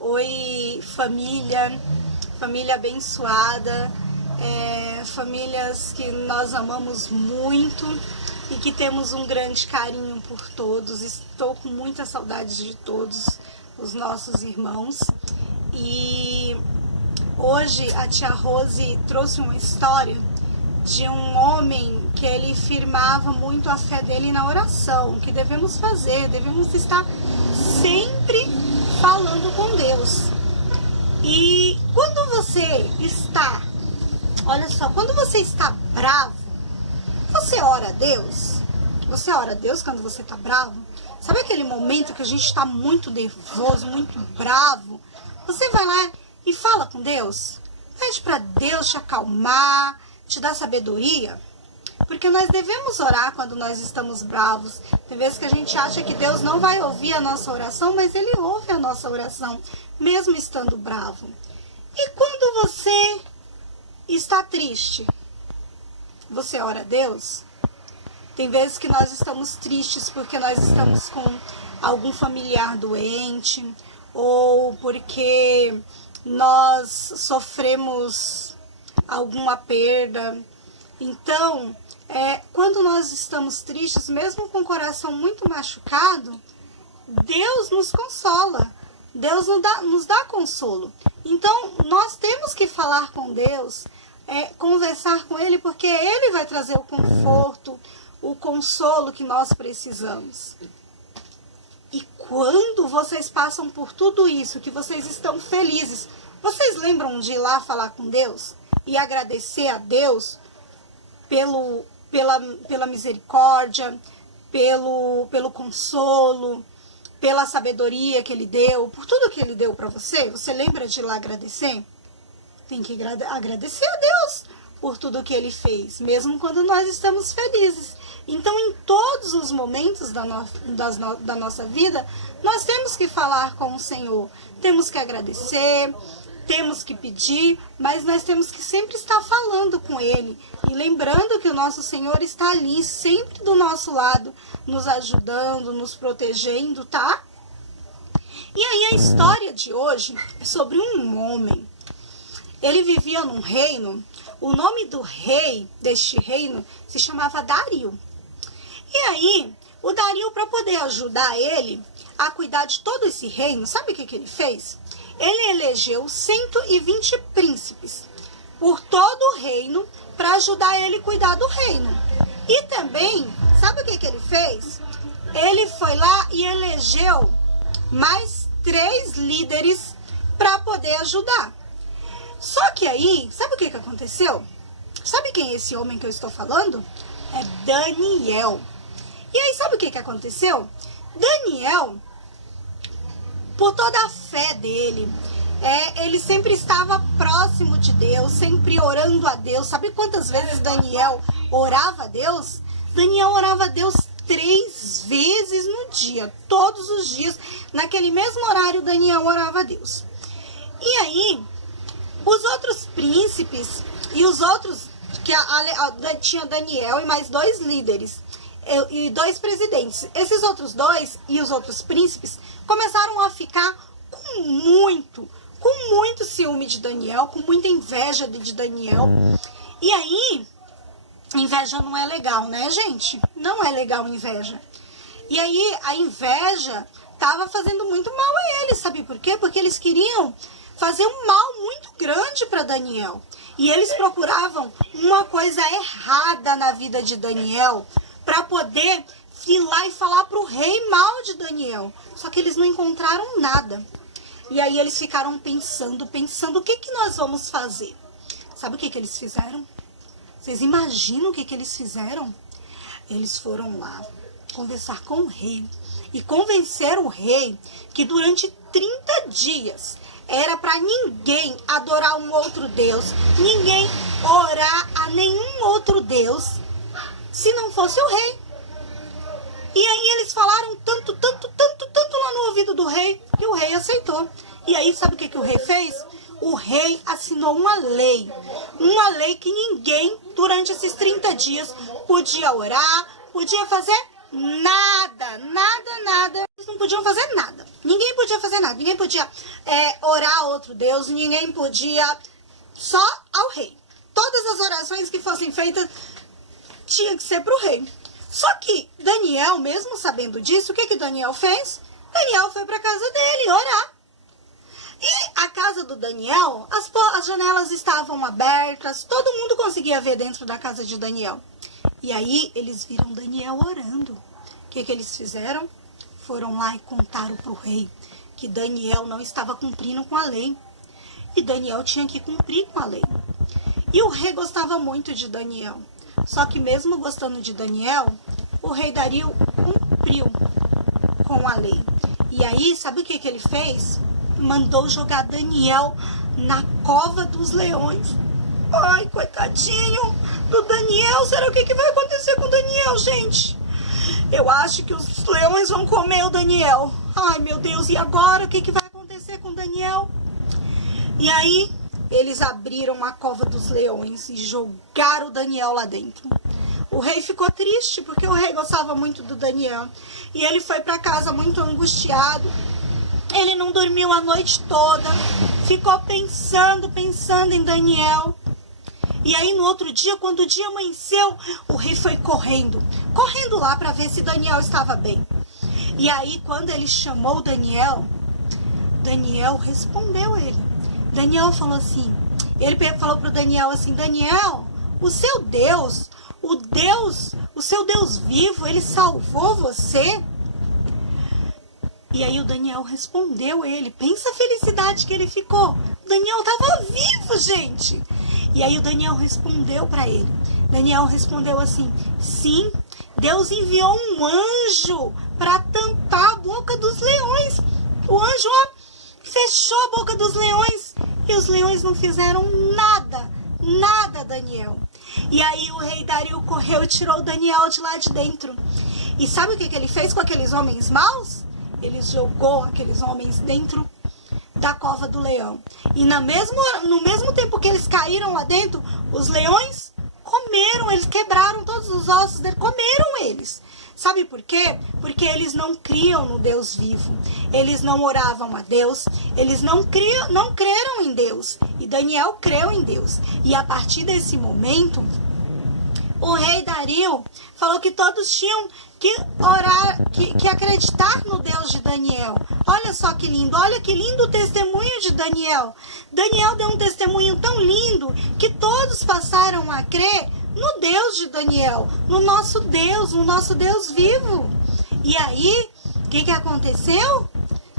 Oi, família abençoada, famílias que nós amamos muito e que temos um grande carinho por todos. Estou com muita saudade de todos os nossos irmãos. E hoje a tia Rose trouxe uma história de um homem que ele firmava muito a fé dele na oração, que devemos fazer, devemos estar sempre falando com Deus. E quando você está, olha só, quando você está bravo, você ora a Deus? Você ora a Deus quando você está bravo? Sabe aquele momento que a gente está muito nervoso, muito bravo? Você vai lá e fala com Deus? Pede para Deus te acalmar, te dar sabedoria? Porque nós devemos orar quando nós estamos bravos. Tem vezes que a gente acha que Deus não vai ouvir a nossa oração, mas Ele ouve a nossa oração, mesmo estando bravo. E quando você está triste, você ora a Deus? Tem vezes que nós estamos tristes porque nós estamos com algum familiar doente, ou porque nós sofremos alguma perda. Então, quando nós estamos tristes, mesmo com o coração muito machucado, Deus nos consola, Deus nos dá consolo. Então, nós temos que falar com Deus, conversar com Ele, porque Ele vai trazer o conforto, o consolo que nós precisamos. E quando vocês passam por tudo isso, que vocês estão felizes, vocês lembram de ir lá falar com Deus e agradecer a Deus pela misericórdia, pelo consolo, pela sabedoria que Ele deu, por tudo que Ele deu para você? Você lembra de ir lá agradecer? Tem que agradecer a Deus por tudo que Ele fez, mesmo quando nós estamos felizes. Então, em todos os momentos da nossa vida, nós temos que falar com o Senhor, temos que agradecer, temos que pedir, mas nós temos que sempre estar falando com Ele e lembrando que o nosso Senhor está ali, sempre do nosso lado, nos ajudando, nos protegendo, tá? E aí a história de hoje é sobre um homem. Ele vivia num reino, o nome do rei deste reino se chamava Dario. E aí, o Dario, para poder ajudar ele a cuidar de todo esse reino, sabe o que ele fez? Ele elegeu 120 príncipes por todo o reino para ajudar ele a cuidar do reino. E também, sabe o que ele fez? Ele foi lá e elegeu mais 3 líderes para poder ajudar. Só que aí, sabe o que aconteceu? Sabe quem é esse homem que eu estou falando? É Daniel. E aí, sabe o que aconteceu? Daniel, por toda a fé dele, ele sempre estava próximo de Deus, sempre orando a Deus. Sabe quantas vezes Daniel orava a Deus? Daniel orava a Deus 3 vezes no dia, todos os dias. Naquele mesmo horário, Daniel orava a Deus. E aí, os outros príncipes e os outros, tinha Daniel e mais 2 líderes e 2 presidentes. Esses outros 2 e os outros príncipes começaram a ficar com muito ciúme de Daniel, com muita inveja de Daniel. E aí, inveja não é legal, né, gente? Não é legal inveja. E aí, a inveja estava fazendo muito mal a eles, sabe por quê? Porque eles queriam fazer um mal muito grande para Daniel. E eles procuravam uma coisa errada na vida de Daniel para poder ir lá e falar para o rei mal de Daniel. Só que eles não encontraram nada. E aí eles ficaram pensando, o que nós vamos fazer? Sabe o que eles fizeram? Vocês imaginam o que eles fizeram? Eles foram lá conversar com o rei e convenceram o rei que durante 30 dias era para ninguém adorar um outro Deus, ninguém orar a nenhum outro Deus, se não fosse o rei. E aí eles falaram tanto lá no ouvido do rei, que o rei aceitou. E aí sabe o que o rei fez? O rei assinou uma lei que ninguém, durante esses 30 dias, podia orar, podia fazer nada. Eles não podiam fazer nada. Ninguém podia fazer nada. Ninguém podia orar a outro Deus. Ninguém podia... Só ao rei. Todas as orações que fossem feitas tinha que ser para o rei. Só que Daniel, mesmo sabendo disso, o que Daniel fez? Daniel foi para a casa dele orar. E a casa do Daniel, as janelas estavam abertas, todo mundo conseguia ver dentro da casa de Daniel. E aí eles viram Daniel orando. O que eles fizeram? Foram lá e contaram para o rei que Daniel não estava cumprindo com a lei. E Daniel tinha que cumprir com a lei. E o rei gostava muito de Daniel. Só que mesmo gostando de Daniel, o rei Dario cumpriu com a lei. E aí, sabe o que ele fez? Mandou jogar Daniel na cova dos leões. Ai, coitadinho do Daniel. Será o que vai acontecer com o Daniel, gente? Eu acho que os leões vão comer o Daniel. Ai, meu Deus, e agora o que vai acontecer com o Daniel? E aí, eles abriram a cova dos leões e jogaram o Daniel lá dentro. O rei ficou triste, porque o rei gostava muito do Daniel. E ele foi para casa muito angustiado. Ele não dormiu a noite toda. Ficou pensando em Daniel. E aí, no outro dia, quando o dia amanheceu, o rei foi correndo lá para ver se Daniel estava bem. E aí, quando ele chamou Daniel, Daniel respondeu ele. Daniel falou assim, ele falou para o Daniel assim, Daniel, o seu Deus, o seu Deus vivo, ele salvou você? E aí o Daniel respondeu ele, pensa a felicidade que ele ficou. O Daniel estava vivo, gente. E aí o Daniel respondeu para ele. Daniel respondeu assim, sim, Deus enviou um anjo para tampar a boca dos leões. O anjo, fechou a boca dos leões e os leões não fizeram nada, Daniel. E aí o rei Dario correu e tirou Daniel de lá de dentro. E sabe o que ele fez com aqueles homens maus? Ele jogou aqueles homens dentro da cova do leão. E no mesmo tempo que eles caíram lá dentro, os leões comeram, eles quebraram todos os ossos dele, comeram eles. Sabe por quê? Porque eles não criam no Deus vivo. Eles não oravam a Deus. Eles não creram em Deus. E Daniel creu em Deus. E a partir desse momento, o rei Dario falou que todos tinham que orar, que acreditar no Deus de Daniel. Olha só que lindo. Olha que lindo o testemunho de Daniel. Daniel deu um testemunho tão lindo que todos passaram a crer no Deus de Daniel, no nosso Deus vivo. E aí, o que aconteceu?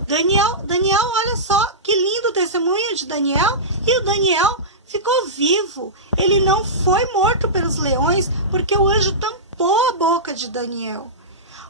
Daniel, olha só que lindo o testemunho de Daniel. E o Daniel ficou vivo. Ele não foi morto pelos leões, porque o anjo tampou a boca de Daniel.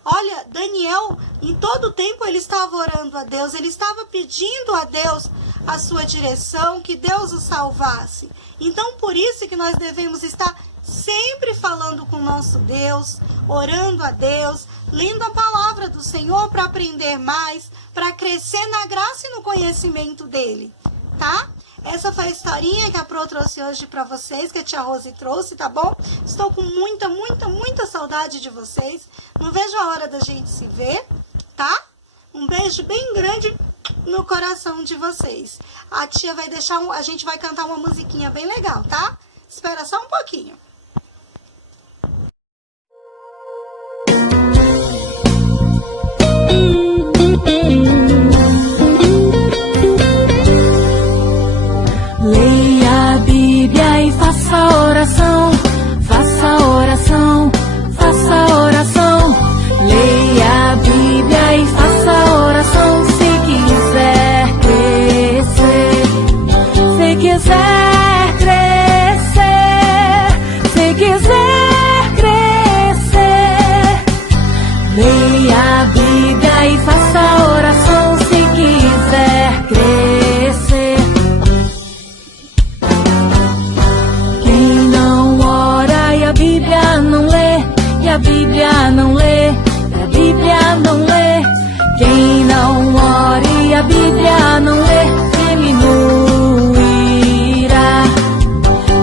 Olha, Daniel, em todo o tempo ele estava orando a Deus, ele estava pedindo a Deus a sua direção, que Deus o salvasse. Então, por isso que nós devemos estar sempre falando com o nosso Deus, orando a Deus, lendo a palavra do Senhor para aprender mais, para crescer na graça e no conhecimento dele, tá? Essa foi a historinha que a Pro trouxe hoje para vocês, que a tia Rose trouxe, tá bom? Estou com muita saudade de vocês. Não vejo a hora da gente se ver, tá? Um beijo bem grande no coração de vocês. A tia vai deixar, a gente vai cantar uma musiquinha bem legal, tá? Espera só um pouquinho. Leia a Bíblia e faça oração, faça oração, faça oração. Leia a Bíblia e faça oração se quiser crescer, se quiser crescer, se quiser crescer. Leia a Bíblia e faça oração se quiser crescer. Quem não ora e a Bíblia não lê, e a Bíblia não lê, e a Bíblia não lê. Quem não ora e a Bíblia não lê, diminuirá,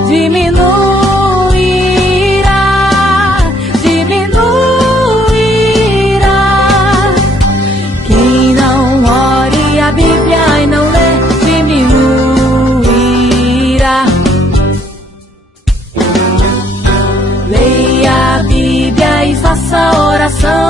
diminuirá, diminuirá. Quem faça oração.